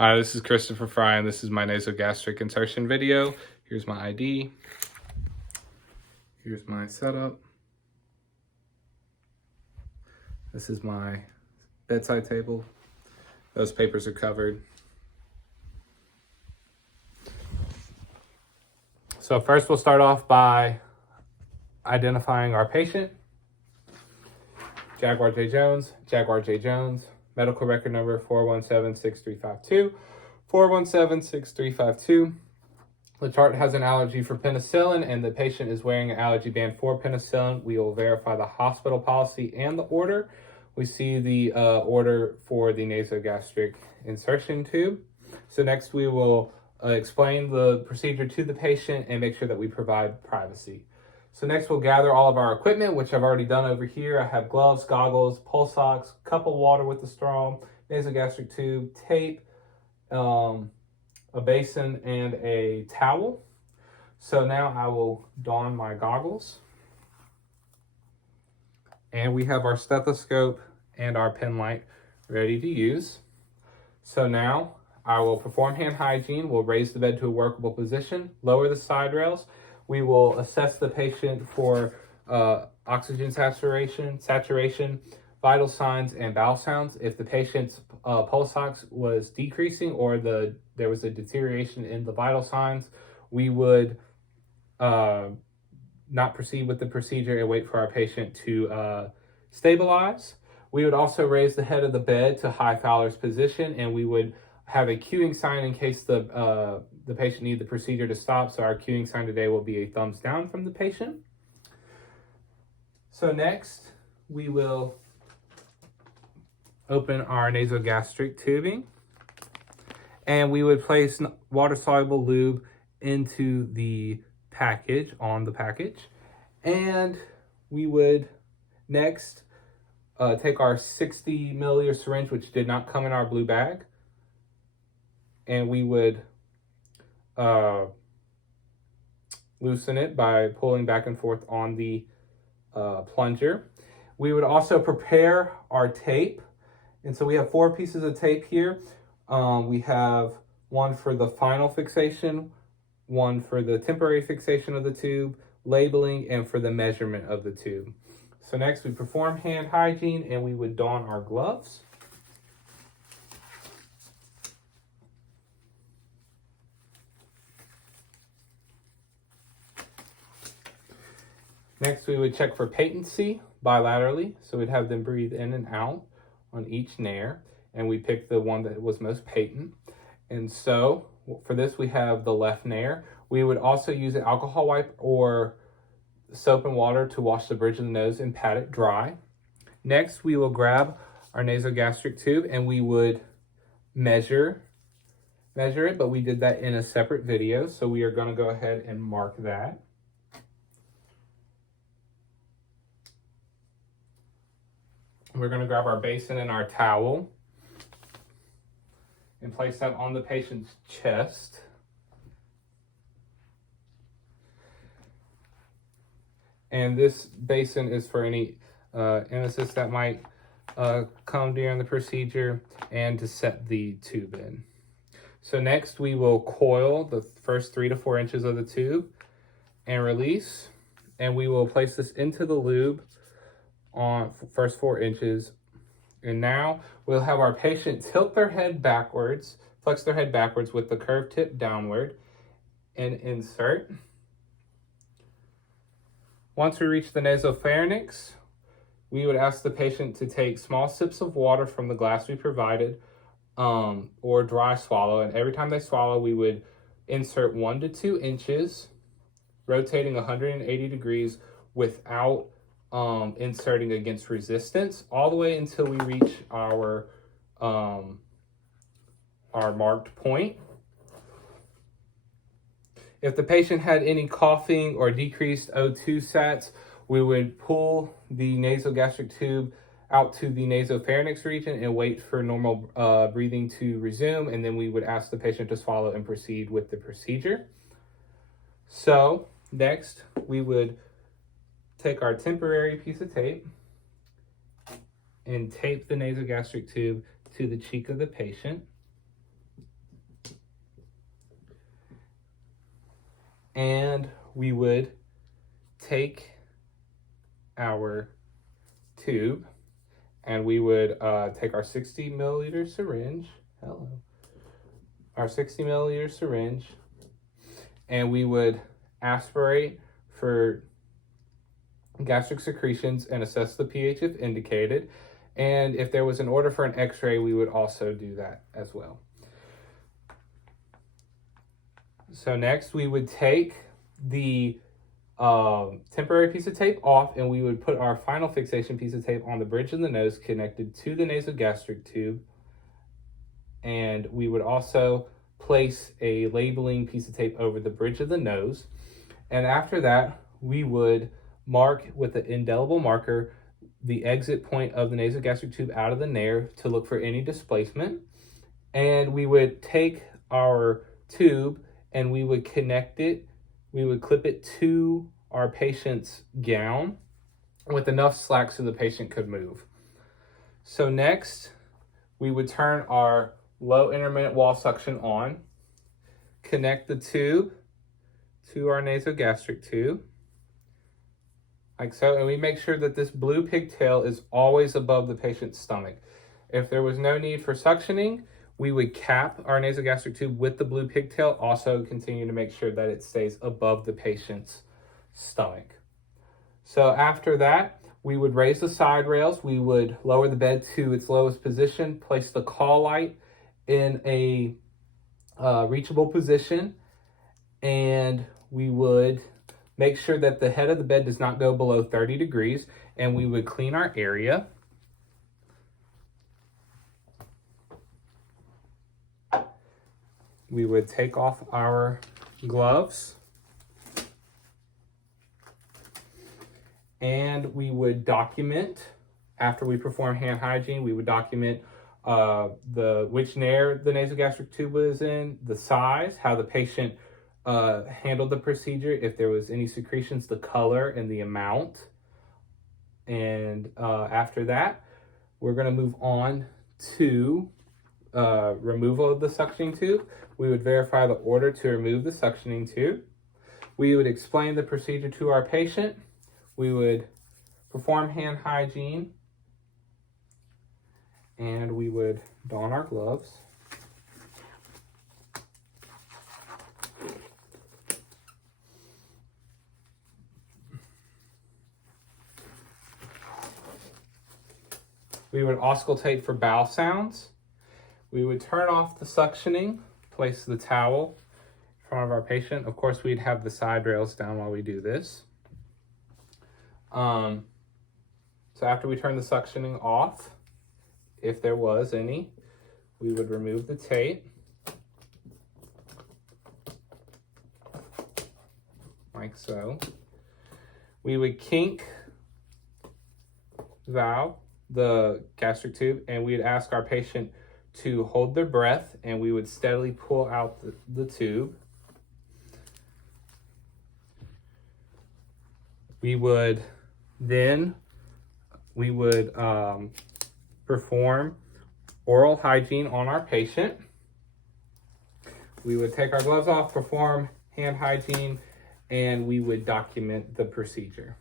Hi, this is Christopher Fry, and this is my nasogastric insertion video. Here's my ID. Here's my setup. This is my bedside table. Those papers are covered. So first we'll start off by identifying our patient. Jaguar J. Jones, Jaguar J. Jones. Medical record number 417-6352, 417-6352. The chart has an allergy for penicillin and the patient is wearing an allergy band for penicillin. We will verify the hospital policy and the order. We see the order for the nasogastric insertion tube. So next we will explain the procedure to the patient and make sure that we provide privacy. So next we'll gather all of our equipment, which I've already done over here. I have gloves, goggles, pulse ox, cup of water with the straw, nasogastric tube, tape, a basin, and a towel. So now I will don my goggles. And we have our stethoscope and our pen light ready to use. So now I will perform hand hygiene. We'll raise the bed to a workable position, lower the side rails. We will assess the patient for oxygen saturation, vital signs, and bowel sounds. If the patient's pulse ox was decreasing or there was a deterioration in the vital signs, we would not proceed with the procedure and wait for our patient to stabilize. We would also raise the head of the bed to high Fowler's position, and we would have a cueing sign in case the patient needs the procedure to stop. So our cueing sign today will be a thumbs down from the patient. So next, we will open our nasogastric tubing, and we would place water-soluble lube into the package, and we would next take our 60 milliliter syringe, which did not come in our blue bag, and we would loosen it by pulling back and forth on the plunger. We would also prepare our tape. And so we have 4 pieces of tape here. We have one for the final fixation, one for the temporary fixation of the tube, labeling, and for the measurement of the tube. So next we perform hand hygiene and we would don our gloves. Next, we would check for patency bilaterally. So we'd have them breathe in and out on each nair, and we picked the one that was most patent. And so for this, we have the left nair. We would also use an alcohol wipe or soap and water to wash the bridge of the nose and pat it dry. Next, we will grab our nasogastric tube and we would measure it, but we did that in a separate video. So we are going to go ahead and mark that. We're going to grab our basin and our towel and place that on the patient's chest. And this basin is for any anesthesia that might come during the procedure and to set the tube in. So next we will coil the first 3 to 4 inches of the tube and release. And we will place this into the lube on first 4 inches. And now we'll have our patient tilt their head backwards, flex their head backwards with the curved tip downward, and insert. Once we reach the nasopharynx, we would ask the patient to take small sips of water from the glass we provided, or dry swallow. And every time they swallow, we would insert 1 to 2 inches, rotating 180 degrees without inserting against resistance, all the way until we reach our marked point. If the patient had any coughing or decreased O2 sats, we would pull the nasogastric tube out to the nasopharynx region and wait for normal breathing to resume, and then we would ask the patient to swallow and proceed with the procedure. So next, we would take our temporary piece of tape and tape the nasogastric tube to the cheek of the patient. and we would take our tube and we would take our 60 milliliter syringe, our 60 milliliter syringe, and we would aspirate for gastric secretions and assess the pH if indicated. And if there was an order for an x-ray, we would also do that as well. So next we would take the temporary piece of tape off, and we would put our final fixation piece of tape on the bridge of the nose connected to the nasogastric tube. And we would also place a labeling piece of tape over the bridge of the nose. And after that, we would mark with an indelible marker the exit point of the nasogastric tube out of the nair to look for any displacement. And we would take our tube and we would connect it, we would clip it to our patient's gown with enough slack so the patient could move. So next, we would turn our low intermittent wall suction on, connect the tube to our nasogastric tube, like so, and we make sure that this blue pigtail is always above the patient's stomach. If there was no need for suctioning, we would cap our nasogastric tube with the blue pigtail, also continue to make sure that it stays above the patient's stomach. So after that, we would raise the side rails, we would lower the bed to its lowest position, place the call light in a reachable position, and we would make sure that the head of the bed does not go below 30 degrees, and we would clean our area. We would take off our gloves, and we would document, after we perform hand hygiene, we would document which nair the nasogastric tube was in, the size, how the patient handled the procedure, if there was any secretions, the color and the amount. And after that, we're going to move on to removal of the suctioning tube. We would verify the order to remove the suctioning tube. We would explain the procedure to our patient. We would perform hand hygiene, and we would don our gloves. We would auscultate for bowel sounds. We would turn off the suctioning, place the towel in front of our patient. Of course, we'd have the side rails down while we do this. So after we turn the suctioning off, if there was any, we would remove the tape, like so. We would kink the gastric tube, and we'd ask our patient to hold their breath, and we would steadily pull out the tube. We would perform oral hygiene on our patient. We would take our gloves off, perform hand hygiene, and we would document the procedure.